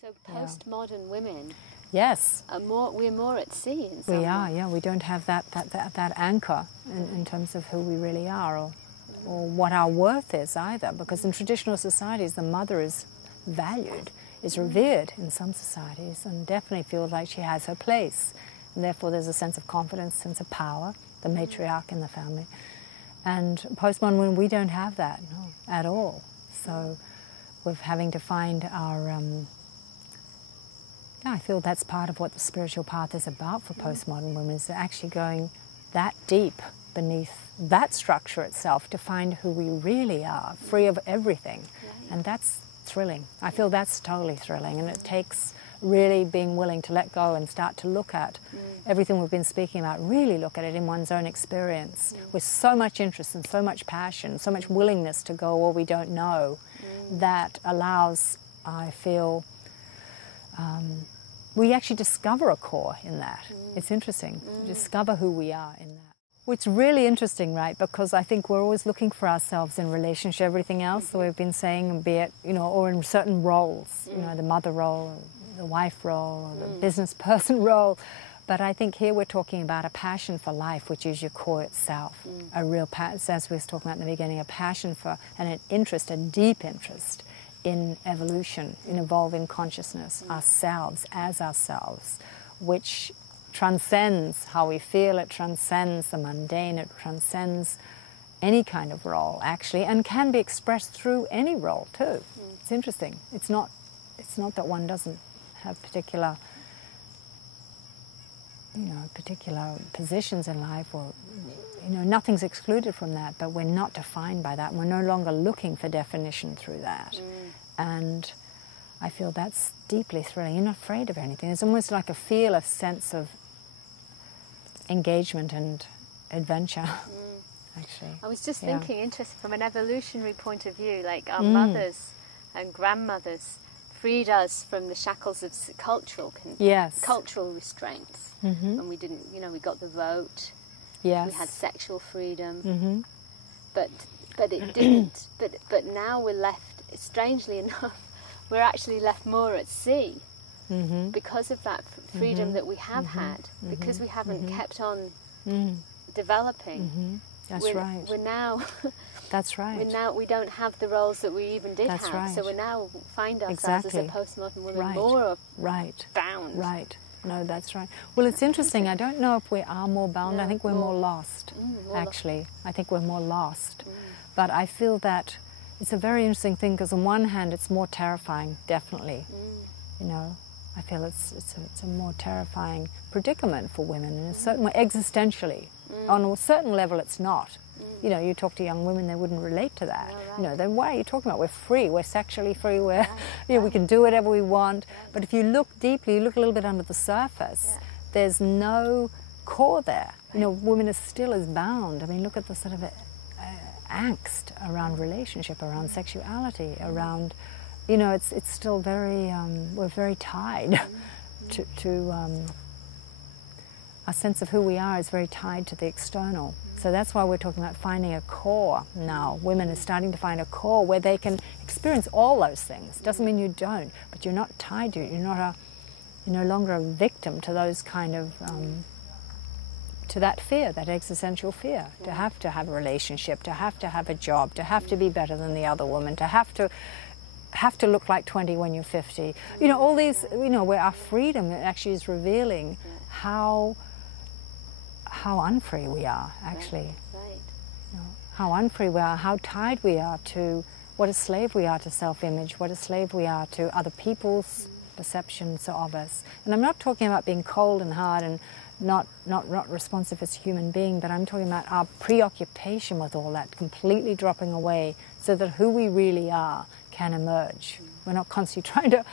So postmodern women, yes, we're more at sea in some we way. are. Yeah, we don't have that anchor in terms of who we really are, or what our worth is either. Because in traditional societies, the mother is valued, is revered in some societies, and definitely feels like she has her place. And therefore, there's a sense of confidence, sense of power, the matriarch in the family. And postmodern women, we don't have that, no, at all. So we're having to find our... I feel that's part of what the spiritual path is about for postmodern women, is actually going that deep beneath that structure itself to find who we really are, free of everything. Right. And that's thrilling. I feel that's totally thrilling, and it takes really being willing to let go and start to look at everything we've been speaking about, really look at it in one's own experience with so much interest and so much passion, so much willingness to go where we don't know, that allows, I feel, we actually discover a core in that. It's interesting to discover who we are in that. It's really interesting, right? Because I think we're always looking for ourselves in relationship to everything else that we've been saying, be it, or in certain roles, the mother role, the wife role, or the business person role. But I think here we're talking about a passion for life, which is your core itself. A real passion, as we were talking about in the beginning, a passion for, and an interest, a deep interest in evolution, in evolving consciousness, ourselves as ourselves, which transcends how we feel, it transcends the mundane, it transcends any kind of role, actually, and can be expressed through any role, too. It's interesting. It's not that one doesn't have particular positions in life, or, nothing's excluded from that, but we're not defined by that. We're no longer looking for definition through that. And I feel that's deeply thrilling. You're not afraid of anything. It's almost like a sense of engagement and adventure, actually. I was just thinking, interesting, from an evolutionary point of view, like our mothers and grandmothers freed us from the shackles of cultural restraints. And we didn't, we got the vote. Yes. We had sexual freedom. But it didn't. But now we're left, strangely enough, we're actually left more at sea because of that freedom that we have had, because we haven't kept on developing. That's right. We're now... That's right. We don't have the roles that we even did have. Right. So we now find ourselves as a postmodern woman more bound. Right. No, that's right. Well, it's interesting. I don't know if we are more bound. No, I think we're more lost, actually. I think we're more lost. But I feel that it's a very interesting thing, because on one hand it's more terrifying, definitely. I feel it's a more terrifying predicament for women in a certain way, existentially. On a certain level it's not. You talk to young women, they wouldn't relate to that. Then why are you talking about? We're free, we're sexually free, we can do whatever we want. But if you look deeply, you look a little bit under the surface, there's no core there. Women are still as bound. I mean, look at the sort of angst around relationship, around sexuality, around, it's still very, we're very tied to our sense of who we are is very tied to the external. So that's why we're talking about finding a core now. Women are starting to find a core where they can experience all those things. Doesn't mean you don't, but you're not tied to it. You're no longer a victim to those kind of, to that fear, that existential fear. To have a relationship, to have a job, to have to be better than the other woman, to have to look like 20 when you're 50. All these, where our freedom actually is revealing how unfree we are, actually. Right. How unfree we are, how tied we are to, what a slave we are to self-image, what a slave we are to other people's perceptions of us. And I'm not talking about being cold and hard and not responsive as a human being, but I'm talking about our preoccupation with all that completely dropping away so that who we really are can emerge. We're not constantly trying to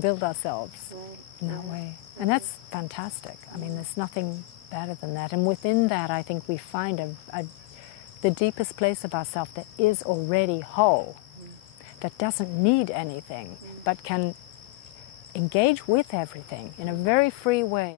build ourselves in that way. And that's fantastic. I mean, there's nothing better than that. And within that, I think we find the deepest place of ourselves that is already whole, that doesn't need anything, but can engage with everything in a very free way.